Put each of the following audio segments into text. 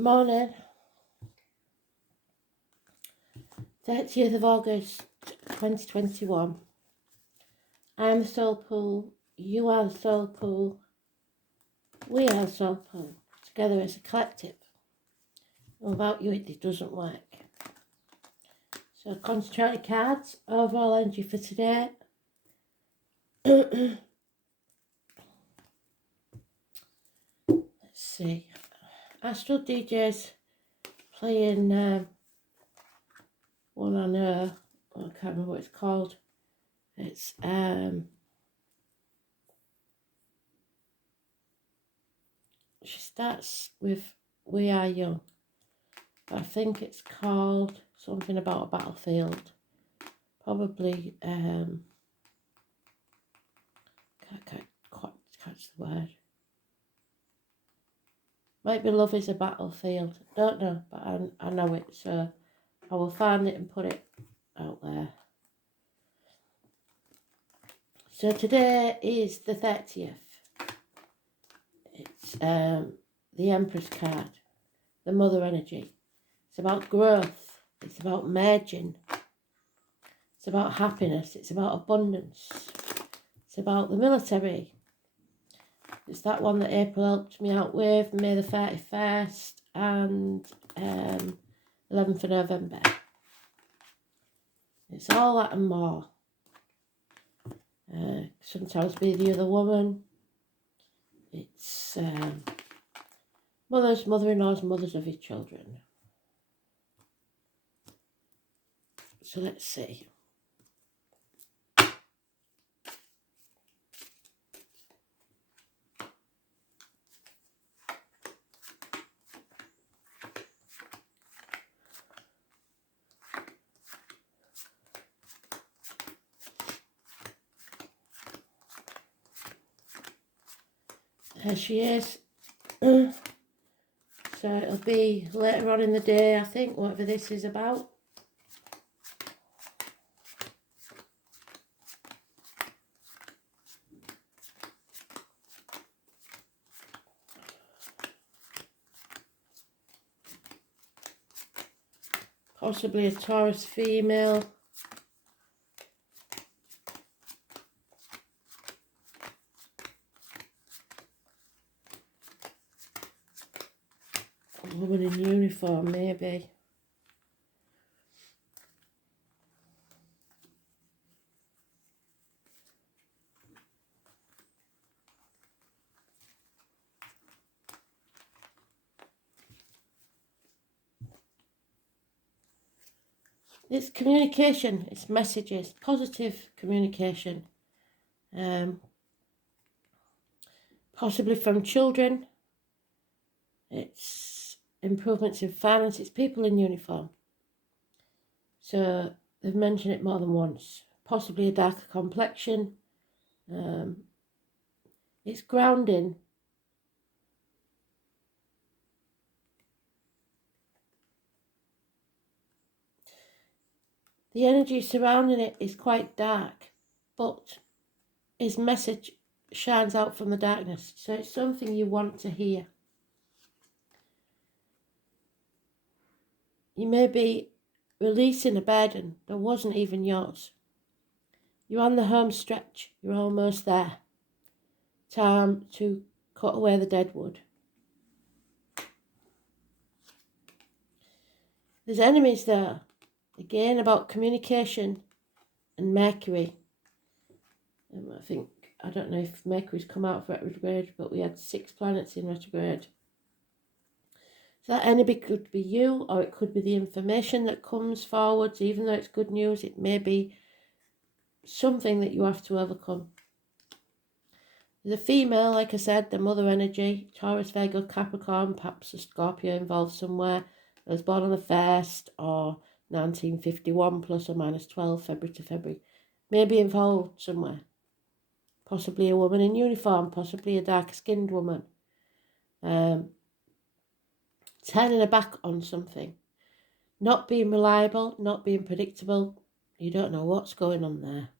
Morning, 30th of August 2021. I am the soul pool, you are the soul pool, we are the soul pool, together as a collective. Without you it doesn't work. So concentrated cards, overall energy for today. Let's see. Astral DJs playing one on I can't remember what it's called. It's she starts with We Are Young. I think it's called something about a battlefield. Probably can't quite catch the word. Might be Love is a Battlefield. Don't know, but I know it, so I will find it and put it out there. So today is the 30th. It's the Empress card, the Mother Energy. It's about growth. It's about merging. It's about happiness. It's about abundance. It's about the military. It's that one that April helped me out with, May the 31st and 11th of November. It's all that and more. Sometimes be the other woman. It's mothers, mother-in-laws, mothers of your children. So let's see. There she is. So it'll be later on in the day, I think, whatever this is about. Possibly a Taurus female. A woman in uniform, maybe. It's communication, it's messages, positive communication. Possibly from children. It's improvements in finance. It's people in uniform. So they've mentioned it more than once. Possibly a darker complexion. It's grounding. The energy surrounding it is quite dark, but his message shines out from the darkness. So it's something you want to hear. You may be releasing a burden that wasn't even yours. You're on the home stretch. You're almost there. Time to cut away the dead wood. There's enemies there. Again, about communication and Mercury. I don't know if Mercury's come out of retrograde, but we had 6 planets in retrograde. So that enemy could be you, or it could be the information that comes forwards. Even though it's good news, it may be something that you have to overcome. The female, like I said, the mother energy, Taurus, Virgo, Capricorn, perhaps a Scorpio involved somewhere. I was born on the 1st or 1951 plus or minus 12, February to February. Maybe involved somewhere. Possibly a woman in uniform, possibly a dark-skinned woman. Turning her back on something. Not being reliable, not being predictable. You don't know what's going on there.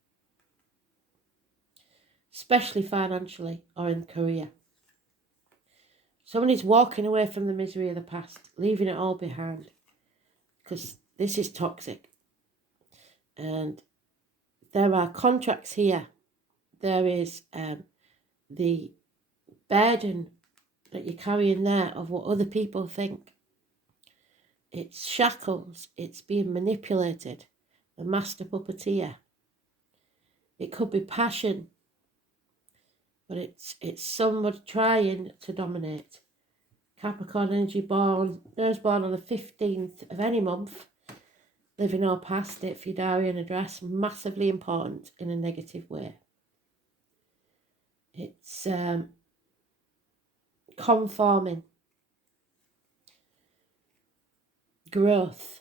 Especially financially or in career. Somebody's walking away from the misery of the past, leaving it all behind, because this is toxic. And there are contracts here. There is the burden that you're carrying there of what other people think. It's shackles. It's being manipulated. The master puppeteer. It could be passion, but it's somebody trying to dominate. Capricorn energy born, those born on the 15th of any month, living or past, date for your diary and address, massively important in a negative way. It's conforming, growth,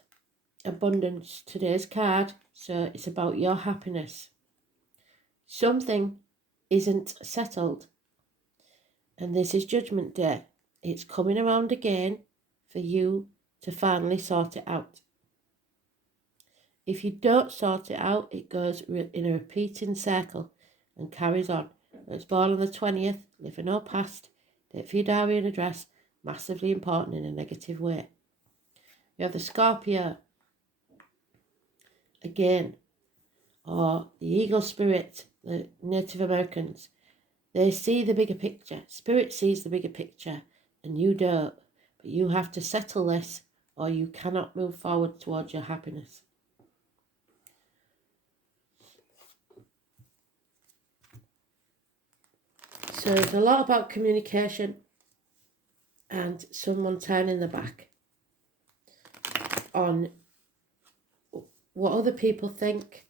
abundance, today's card, so it's about your happiness. Something isn't settled, and this is Judgment Day. It's coming around again for you to finally sort it out. If you don't sort it out, it goes in a repeating circle and carries on. It's born on the 20th, living or past, date for your diary and address, massively important in a negative way. You have the Scorpio, again, or the Eagle Spirit, the Native Americans. They see the bigger picture. Spirit sees the bigger picture, and you don't. But you have to settle this, or you cannot move forward towards your happiness. So there's a lot about communication and someone turning their back on what other people think,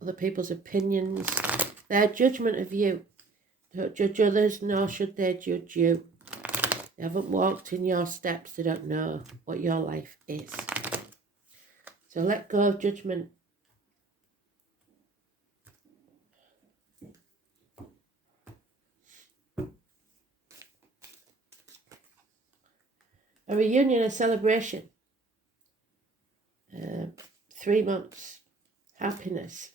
other people's opinions, their judgment of you. Don't judge others, nor should they judge you. They haven't walked in your steps, they don't know what your life is. So let go of judgment. A reunion, a celebration. 3 months. Happiness.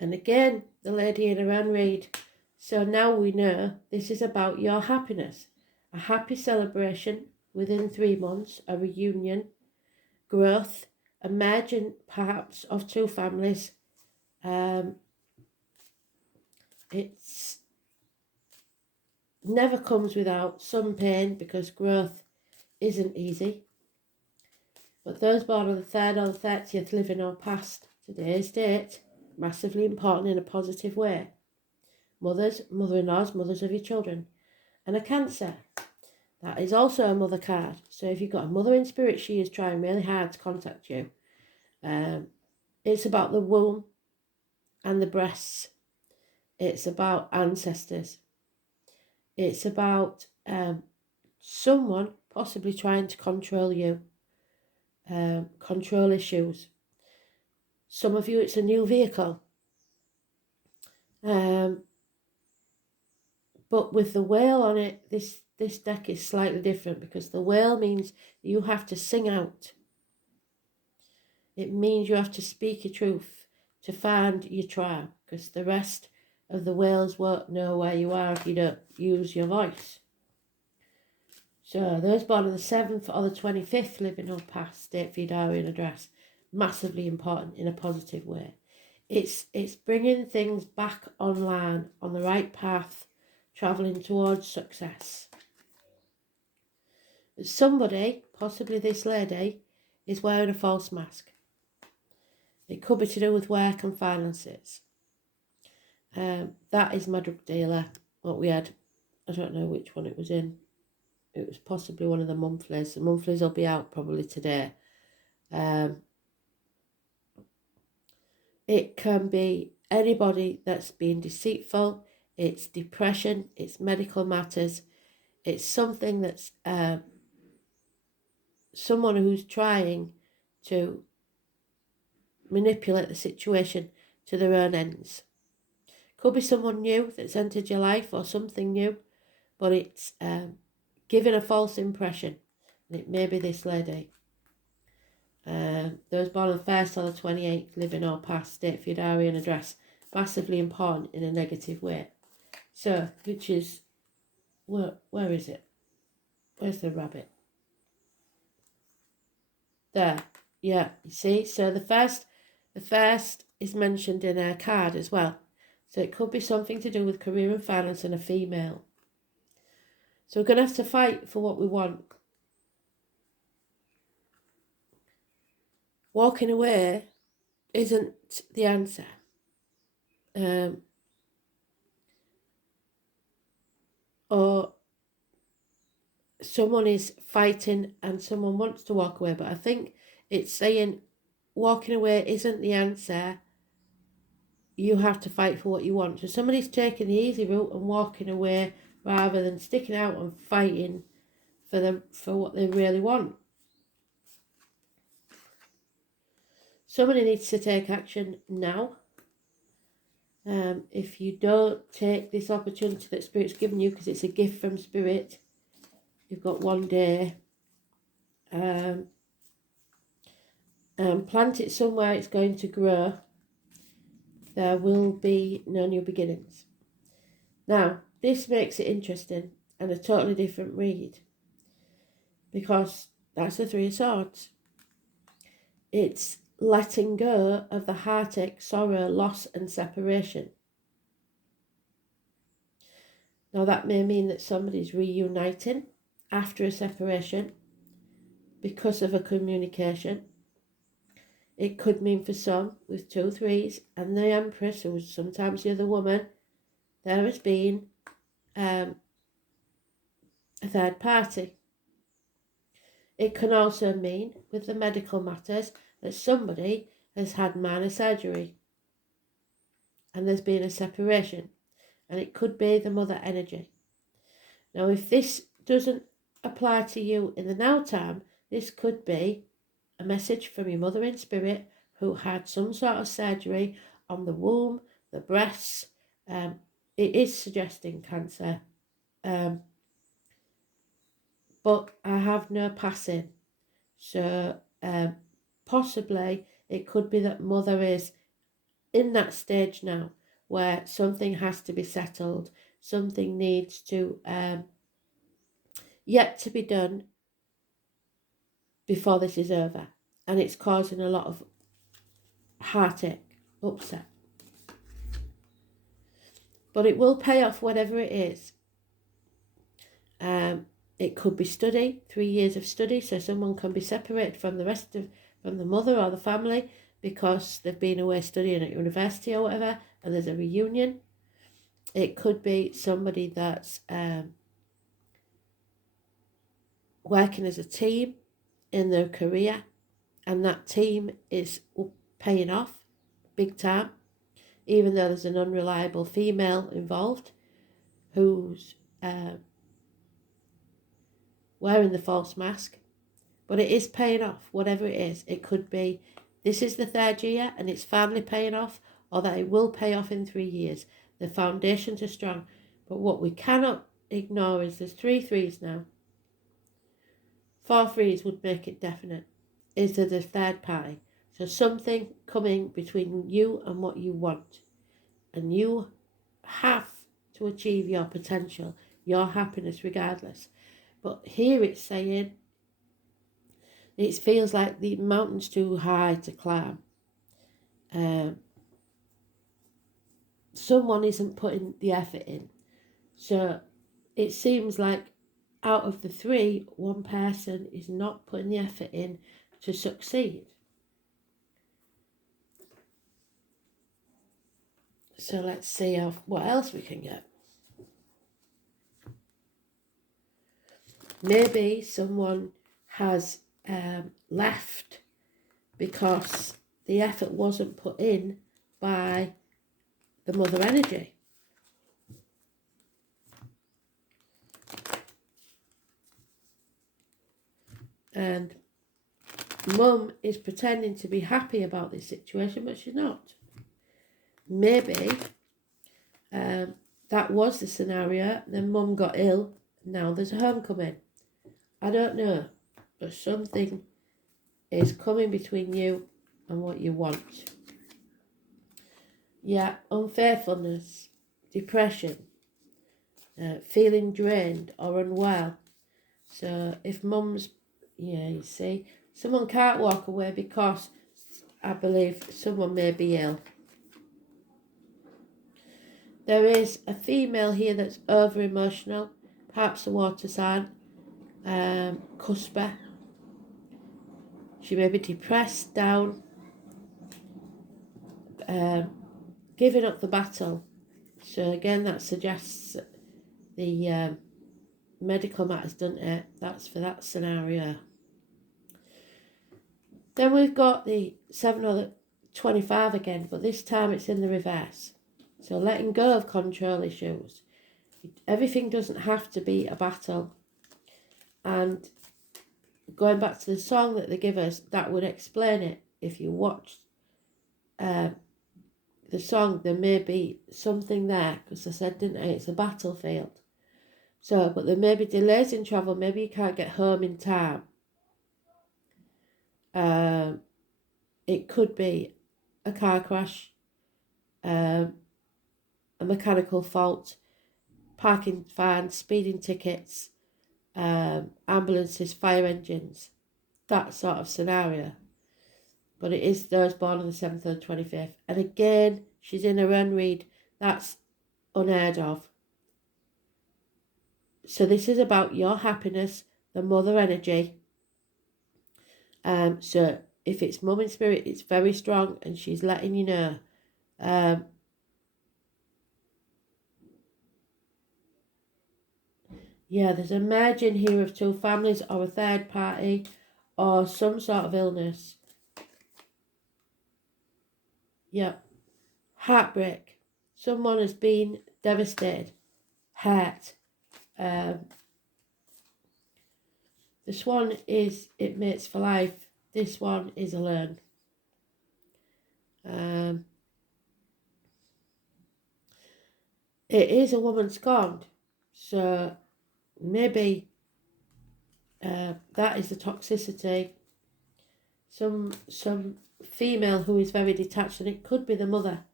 And again, the lady in her read. So now we know this is about your happiness. A happy celebration within 3 months, a reunion, growth, a merging perhaps of two families. It's never comes without some pain because growth isn't easy. But those born on the 3rd or the 30th, living or past today's date, massively important in a positive way. Mothers, mother-in-laws, mothers of your children. And a Cancer. That is also a mother card. So if you've got a mother in spirit, she is trying really hard to contact you. It's about the womb and the breasts. It's about ancestors. It's about someone possibly trying to control you. Control issues. Some of you, it's a new vehicle. But with the whale on it, this deck is slightly different because the whale means you have to sing out. It means you have to speak your truth to find your tribe, because the rest of the whales won't know where you are if you don't use your voice. So those born on the 7th or the 25th, living or past, date for your diary and address, massively important in a positive way. It's bringing things back online, on the right path, travelling towards success. Somebody, possibly this lady, is wearing a false mask. It could be to do with work and finances. That is my drug dealer, what we had. I don't know which one it was in. It was possibly one of the monthlies. The monthlies will be out probably today. It can be anybody that's been deceitful. It's depression. It's medical matters. It's something that's someone who's trying to manipulate the situation to their own ends. Could be someone new that's entered your life or something new, but it's giving a false impression. And it may be this lady. Those born on the 1st or the 28th, living or past, date for your diary and address, massively important in a negative way. So, which is where is it? Where's the rabbit? There. Yeah, you see? So the first is mentioned in her card as well. So it could be something to do with career and finance and a female. So we're going to have to fight for what we want. Walking away isn't the answer. Or someone is fighting and someone wants to walk away, but I think it's saying walking away isn't the answer. You have to fight for what you want. So somebody's taking the easy route and walking away rather than sticking out and fighting for what they really want. Somebody needs to take action now. If you don't take this opportunity that Spirit's given you, because it's a gift from Spirit, you've got one day. Plant it somewhere it's going to grow. There will be no new beginnings. Now, this makes it interesting and a totally different read, because that's the Three of Swords. It's letting go of the heartache, sorrow, loss and separation. Now that may mean that somebody's reuniting after a separation because of a communication. It could mean for some, with 2 3s and the Empress, who's sometimes the other woman, there has been a third party. It can also mean, with the medical matters, that somebody has had minor surgery and there's been a separation, and it could be the mother energy. Now, if this doesn't apply to you in the now time, this could be a message from your mother in spirit who had some sort of surgery on the womb, the breasts. It is suggesting cancer. But I have no passing. So possibly it could be that mother is in that stage now where something has to be settled, something needs to yet to be done before this is over, and it's causing a lot of heartache, upset. But it will pay off, whatever it is. It could be study, 3 years of study, so someone can be separated from from the mother or the family because they've been away studying at university or whatever, and there's a reunion. It could be somebody that's working as a team in their career, and that team is paying off big time, even though there's an unreliable female involved who's wearing the false mask. But it is paying off, whatever it is. It could be this is the 3rd year and it's finally paying off, or that it will pay off in 3 years. The foundations are strong. But what we cannot ignore is there's 3 3s now. 4 3s would make it definite. Is there the third party? So something coming between you and what you want. And you have to achieve your potential, your happiness regardless. But here it's saying it feels like the mountain's too high to climb. Someone isn't putting the effort in. So it seems like out of the 3, one person is not putting the effort in to succeed. So let's see what else we can get. Maybe someone has left because the effort wasn't put in by the mother energy. And mum is pretending to be happy about this situation, but she's not. Maybe that was the scenario. Then mum got ill. Now there's a homecoming. I don't know. But something is coming between you and what you want. Yeah, unfaithfulness, depression, feeling drained or unwell. So if mum's, yeah, you see, someone can't walk away because I believe someone may be ill. There is a female here that's over emotional, perhaps a water sign, cusper. She may be depressed, down, giving up the battle. So again, that suggests the medical matters, doesn't it? That's for that scenario. Then we've got the 7 or the 25 again, but this time it's in the reverse. So letting go of control issues. Everything doesn't have to be a battle. And going back to the song that they give us, that would explain it. If you watch the song, there may be something there, because I said, didn't I, it's a battlefield. So, but there may be delays in travel, maybe you can't get home in time. It could be a car crash, a mechanical fault, parking fines, speeding tickets, ambulances, fire engines, that sort of scenario. But it is those born on the 7th or the 25th. And again, she's in her own read. That's unheard of. So this is about your happiness, the mother energy. So if it's mum in spirit, it's very strong and she's letting you know. Yeah, there's a merging here of two families or a third party or some sort of illness. Yeah. Heartbreak. Someone has been devastated, hurt. The swan is it mates for life. This one is alone. It is a woman scorned. So maybe that is the toxicity. Some female who is very detached, and it could be the mother.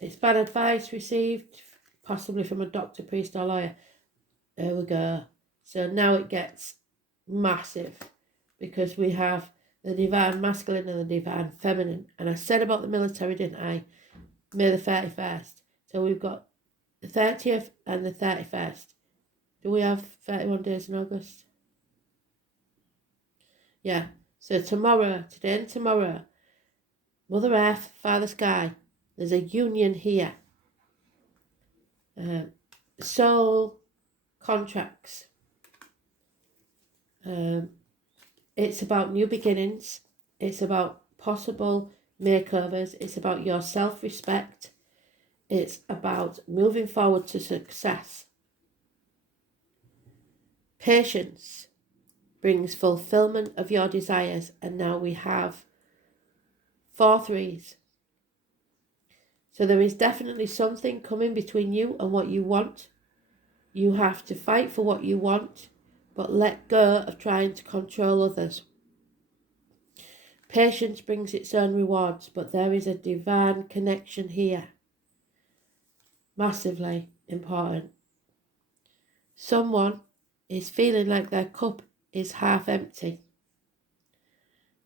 It's bad advice received, possibly from a doctor, priest or lawyer. There we go. So now it gets massive, because we have the divine masculine and the divine feminine. And I said about the military, didn't I? May the 31st. So we've got the 30th and the 31st. Do we have 31 days in August? Yeah. So tomorrow, today and tomorrow, Mother Earth, Father Sky, there's a union here. Soul contracts. It's about new beginnings. It's about possible makeovers. It's about your self-respect. It's about moving forward to success. Patience brings fulfillment of your desires. And now we have 4 threes. So there is definitely something coming between you and what you want. You have to fight for what you want, but let go of trying to control others. Patience brings its own rewards, but there is a divine connection here. Massively important. Someone is feeling like their cup is half empty.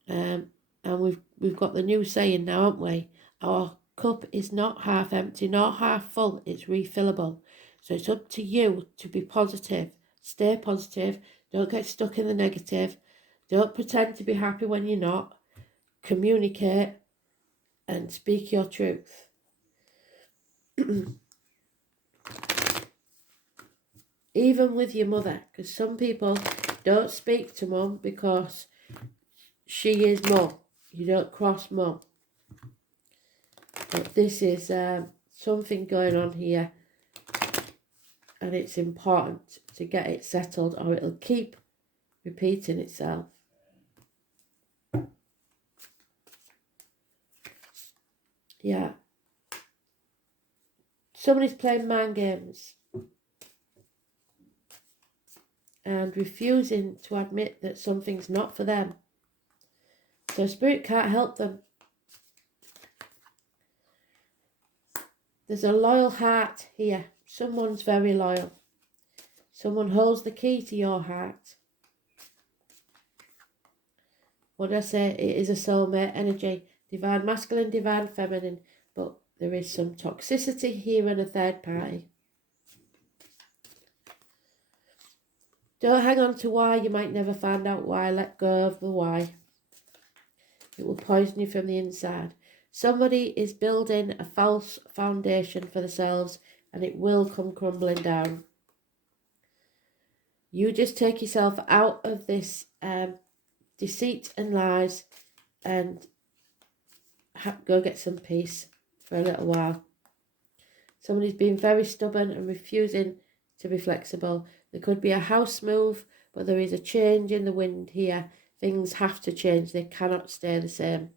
And we've got the new saying now, haven't we? Our cup is not half empty, nor half full, it's refillable. So it's up to you to be positive. Stay positive. Don't get stuck in the negative. Don't pretend to be happy when you're not. Communicate and speak your truth. Even with your mother, because some people don't speak to mum because she is mum. You don't cross mum. But this is something going on here, and it's important to get it settled or it'll keep repeating itself. Yeah. Somebody's playing mind games and refusing to admit that something's not for them. So spirit can't help them. There's a loyal heart here. Someone's very loyal. Someone holds the key to your heart. What did I say? It is a soulmate energy. Divine masculine, divine feminine. But there is some toxicity here and a third party. Don't hang on to why. You might never find out why. Let go of the why. It will poison you from the inside. Somebody is building a false foundation for themselves and it will come crumbling down. You just take yourself out of this deceit and lies and go get some peace for a little while. Somebody's being very stubborn and refusing to be flexible. There could be a house move, but there is a change in the wind here. Things have to change. They cannot stay the same.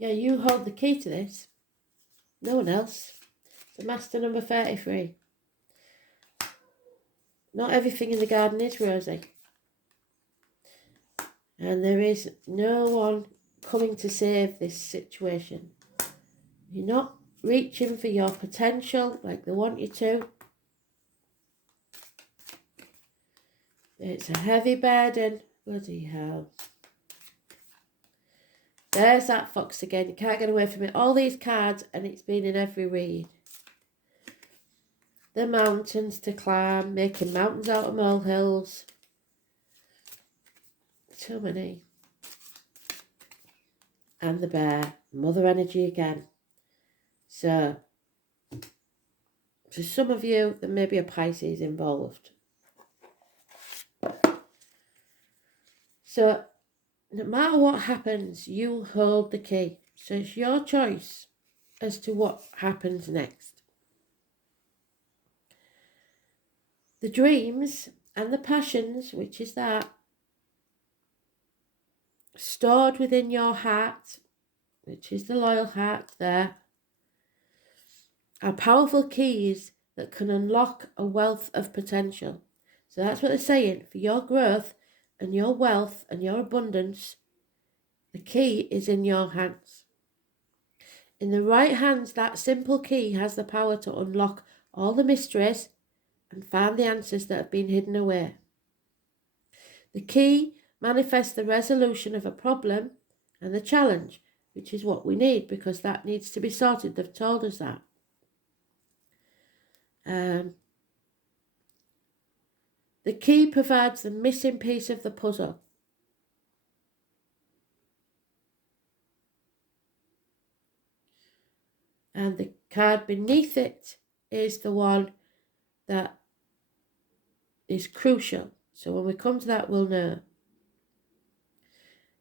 Yeah, you hold the key to this. No one else. The master number 33. Not everything in the garden is rosy. And there is no one coming to save this situation. You're not reaching for your potential like they want you to. It's a heavy burden. Bloody hell. There's that fox again. You can't get away from it. All these cards, and it's been in every read. The mountains to climb, making mountains out of molehills. Too many. And the bear. Mother energy again. So, for some of you, there may be a Pisces involved. So, no matter what happens, you hold the key. So it's your choice as to what happens next. The dreams and the passions, which is that, stored within your heart, which is the loyal heart there, are powerful keys that can unlock a wealth of potential. So that's what they're saying. For your growth and your wealth and your abundance, the key is in your hands. In the right hands, that simple key has the power to unlock all the mysteries and find the answers that have been hidden away. The key manifests the resolution of a problem and the challenge, which is what we need because that needs to be sorted. They've told us that. The key provides the missing piece of the puzzle. And the card beneath it is the one that is crucial. So when we come to that, we'll know.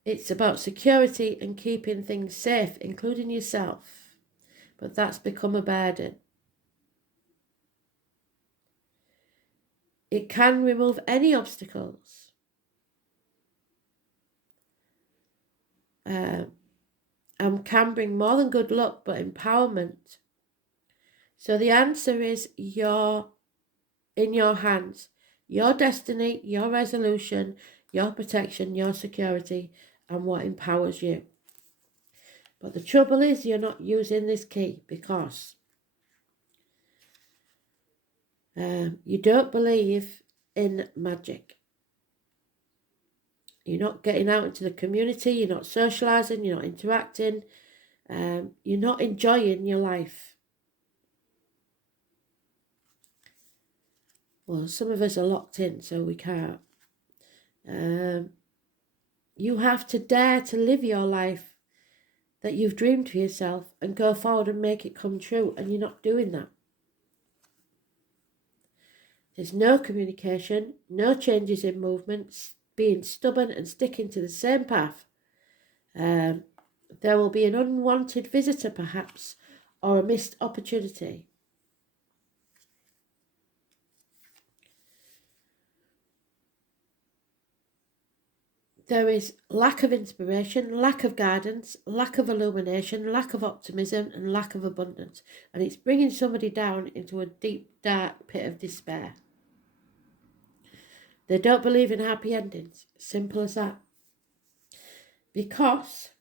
It's about security and keeping things safe, including yourself. But that's become a burden. It can remove any obstacles. And can bring more than good luck, but empowerment. So the answer is in your hands. Your destiny, your resolution, your protection, your security, and what empowers you. But the trouble is you're not using this key because you don't believe in magic. You're not getting out into the community, you're not socialising, you're not interacting, you're not enjoying your life. Well, some of us are locked in, so we can't. You have to dare to live your life that you've dreamed for yourself and go forward and make it come true, and you're not doing that. There's no communication, no changes in movements, being stubborn and sticking to the same path. There will be an unwanted visitor perhaps, or a missed opportunity. There is lack of inspiration, lack of guidance, lack of illumination, lack of optimism, and lack of abundance. And it's bringing somebody down into a deep, dark pit of despair. They don't believe in happy endings. Simple as that. Because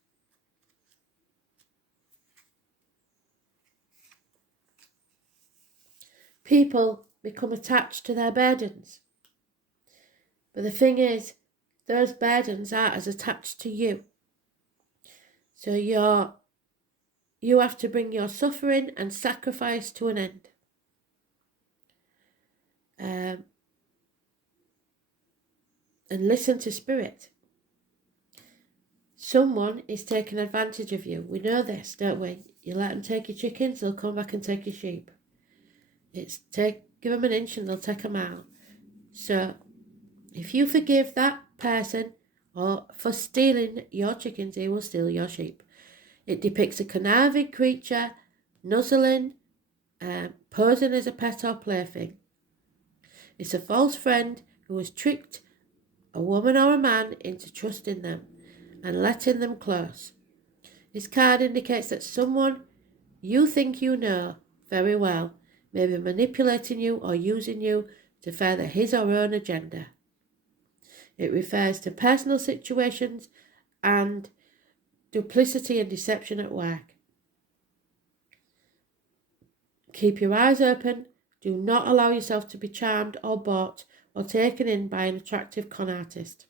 people become attached to their burdens. But the thing is, those burdens are as attached to you. So you have to bring your suffering and sacrifice to an end. And listen to spirit. Someone is taking advantage of you. We know this, don't we? You let them take your chickens, they'll come back and take your sheep. Give them an inch and they'll take a mile. So if you forgive that person or for stealing your chickens, he will steal your sheep. It depicts a conniving creature, nuzzling, posing as a pet or plaything. It's a false friend who has tricked a woman or a man into trusting them and letting them close. This card indicates that someone you think you know very well may be manipulating you or using you to further his or her own agenda. It refers to personal situations and duplicity and deception at work. Keep your eyes open. Do not allow yourself to be charmed or bought or taken in by an attractive con artist.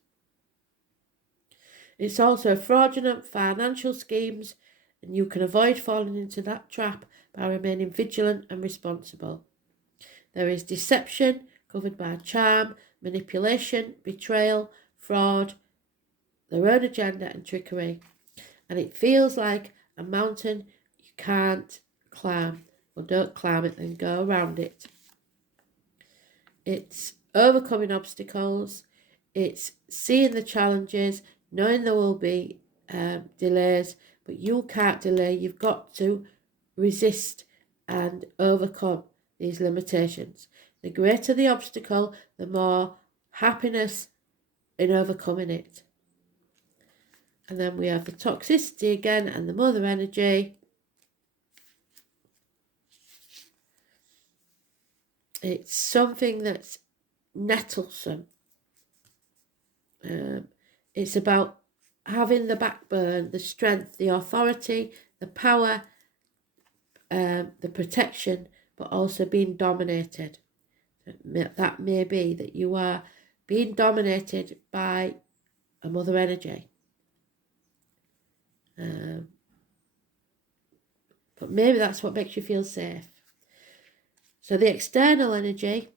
It's also fraudulent financial schemes, and you can avoid falling into that trap by remaining vigilant and responsible. There is deception covered by charm, manipulation, betrayal, fraud, their own agenda and trickery. And it feels like a mountain you can't climb. Well, don't climb it, then go around it. It's overcoming obstacles. It's seeing the challenges, knowing there will be delays, but you can't delay. You've got to resist and overcome these limitations. The greater the obstacle, the more happiness in overcoming it. And then we have the toxicity again and the mother energy. It's something that's nettlesome. It's about having the backbone, the strength, the authority, the power, the protection, but also being dominated. That may be that you are being dominated by a mother energy. But maybe that's what makes you feel safe. So the external energy,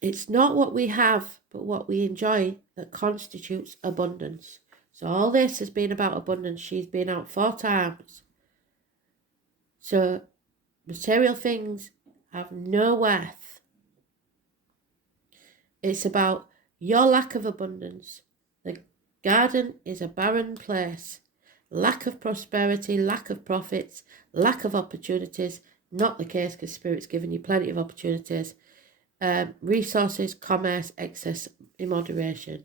it's not what we have, but what we enjoy that constitutes abundance. So all this has been about abundance. She's been out 4 times. So material things have no worth. It's about your lack of abundance. The garden is a barren place. Lack of prosperity, lack of profits, lack of opportunities. Not the case, because Spirit's given you plenty of opportunities. Resources, commerce, excess, in moderation.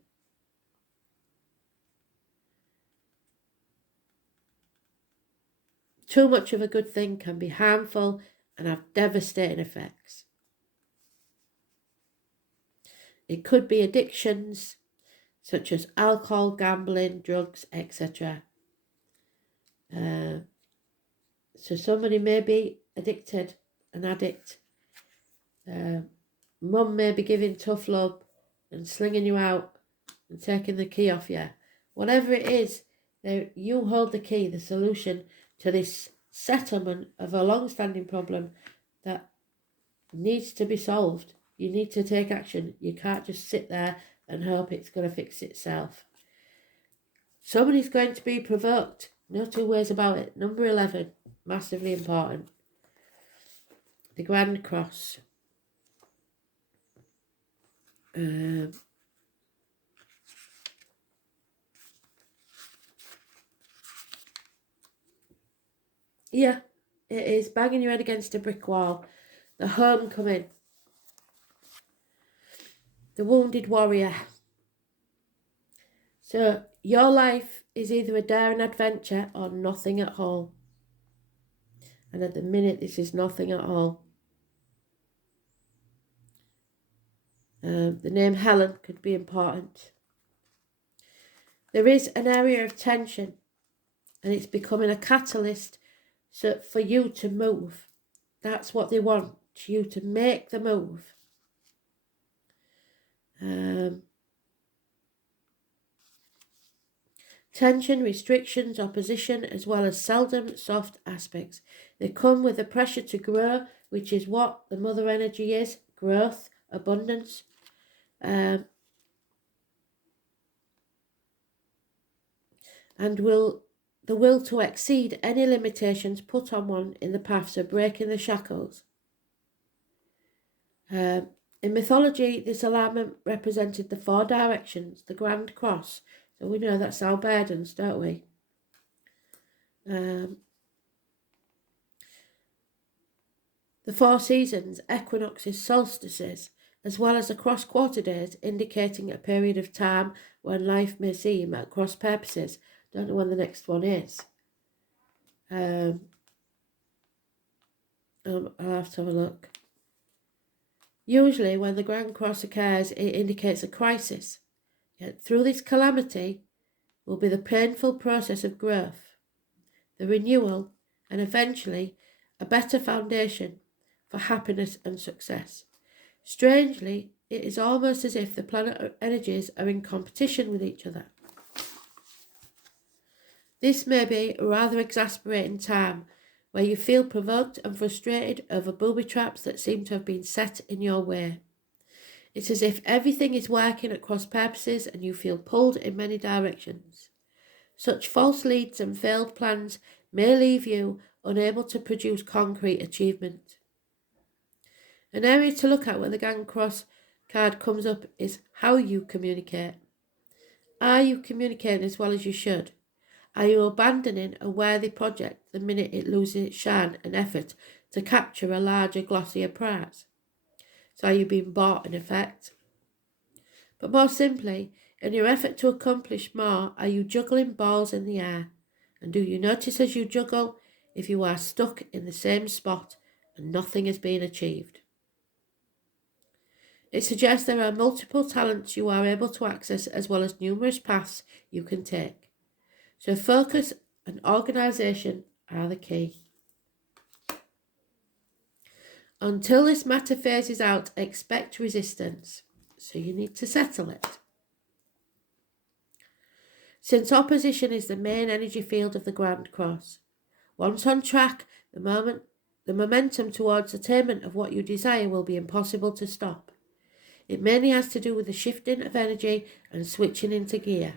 Too much of a good thing can be harmful and have devastating effects. It could be addictions such as alcohol, gambling, drugs, etc. So somebody may be addicted, an addict. Mum may be giving tough love and slinging you out and taking the key off you. Whatever it is, you hold the key, the solution to this settlement of a long-standing problem that needs to be solved. You need to take action. You can't just sit there and hope it's going to fix itself. Somebody's going to be provoked. No two ways about it. Number 11, massively important. The Grand Cross. Yeah, it is banging your head against a brick wall. the homecoming, the wounded warrior. So your life is either a daring adventure or nothing at all. And at the minute, this is nothing at all. The name Helen could be important. There is an area of tension, and it's becoming a catalyst for you to move. That's what they want, you to make the move. Tension, restrictions, opposition, as well as seldom soft aspects. They come with the pressure to grow, which is what the mother energy is, growth, abundance. And the will to exceed any limitations put on one in the path, so breaking the shackles. In mythology, this alignment represented the 4 directions, the Grand Cross. So we know that's our burdens, don't we? The 4 seasons, equinoxes, solstices, as well as the cross-quarter days, indicating a period of time when life may seem at cross purposes. Don't know when the next one is. I'll have to have a look. Usually when the Grand Cross occurs, it indicates a crisis. Yet through this calamity will be the painful process of growth, the renewal, and eventually a better foundation for happiness and success. Strangely, it is almost as if the planet energies are in competition with each other. This may be a rather exasperating time where you feel provoked and frustrated over booby traps that seem to have been set in your way. It's as if everything is working at cross purposes and you feel pulled in many directions. Such false leads and failed plans may leave you unable to produce concrete achievement. An area to look at when the Grand Cross card comes up is how you communicate. Are you communicating as well as you should? Are you abandoning a worthy project the minute it loses its shine and effort to capture a larger, glossier prize? So are you being bought in effect? But more simply, in your effort to accomplish more, are you juggling balls in the air? And do you notice as you juggle if you are stuck in the same spot and nothing is being achieved? It suggests there are multiple talents you are able to access as well as numerous paths you can take. So focus and organisation are the key. Until this matter phases out, expect resistance. So you need to settle it. Since opposition is the main energy field of the Grand Cross, once on track, the momentum towards attainment of what you desire will be impossible to stop. It mainly has to do with the shifting of energy and switching into gear.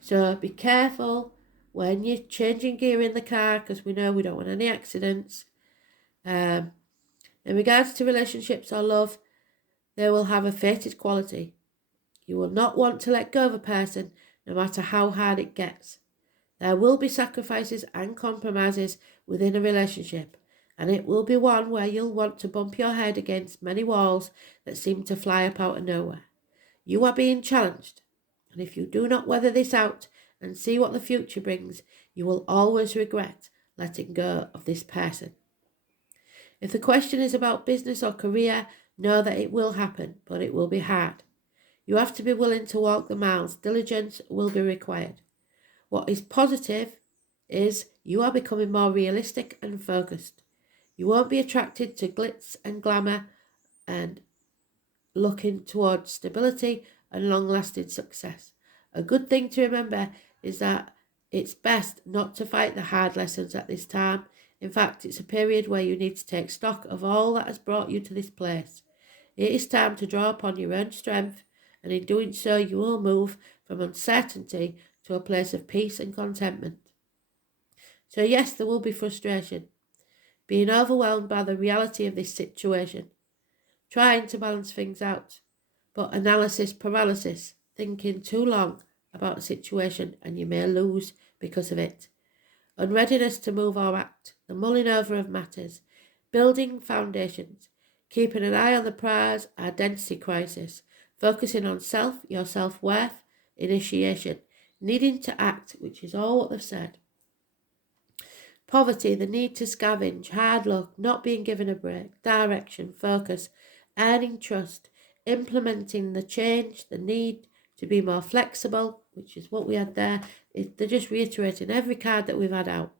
So be careful when you're changing gear in the car, because we know we don't want any accidents. In regards to relationships or love, they will have a fated quality. You will not want to let go of a person, no matter how hard it gets. There will be sacrifices and compromises within a relationship, and it will be one where you'll want to bump your head against many walls that seem to fly up out of nowhere. You are being challenged, and if you do not weather this out and see what the future brings, you will always regret letting go of this person. If the question is about business or career, know that it will happen, but it will be hard. You have to be willing to walk the miles. Diligence will be required. What is positive is you are becoming more realistic and focused. You won't be attracted to glitz and glamour and looking towards stability and long-lasting success. A good thing to remember is that it's best not to fight the hard lessons at this time. In fact, it's a period where you need to take stock of all that has brought you to this place. It is time to draw upon your own strength, and in doing so you will move from uncertainty to a place of peace and contentment. So yes, there will be frustration, being overwhelmed by the reality of this situation, trying to balance things out, but analysis paralysis, thinking too long about a situation and you may lose because of it. Unreadiness to move or act, the mulling over of matters, building foundations. Keeping an eye on the prize, identity crisis. Focusing on self, your self-worth, initiation. Needing to act, which is all what they've said. Poverty, the need to scavenge, hard luck, not being given a break, direction, focus, earning trust, implementing the change, the need to be more flexible, which is what we had there. They're just reiterating every card that we've had out.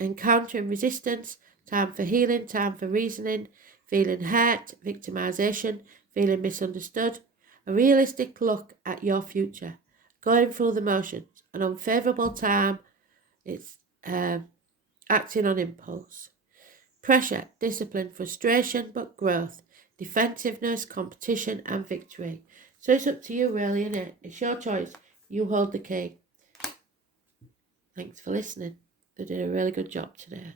Encountering resistance, time for healing, time for reasoning, feeling hurt, victimization, feeling misunderstood, a realistic look at your future, going through the motions, an unfavourable time, it's acting on impulse. Pressure, discipline, frustration, but growth, defensiveness, competition, and victory. So it's up to you, really, isn't it? It's your choice. You hold the key. Thanks for listening. They did a really good job today.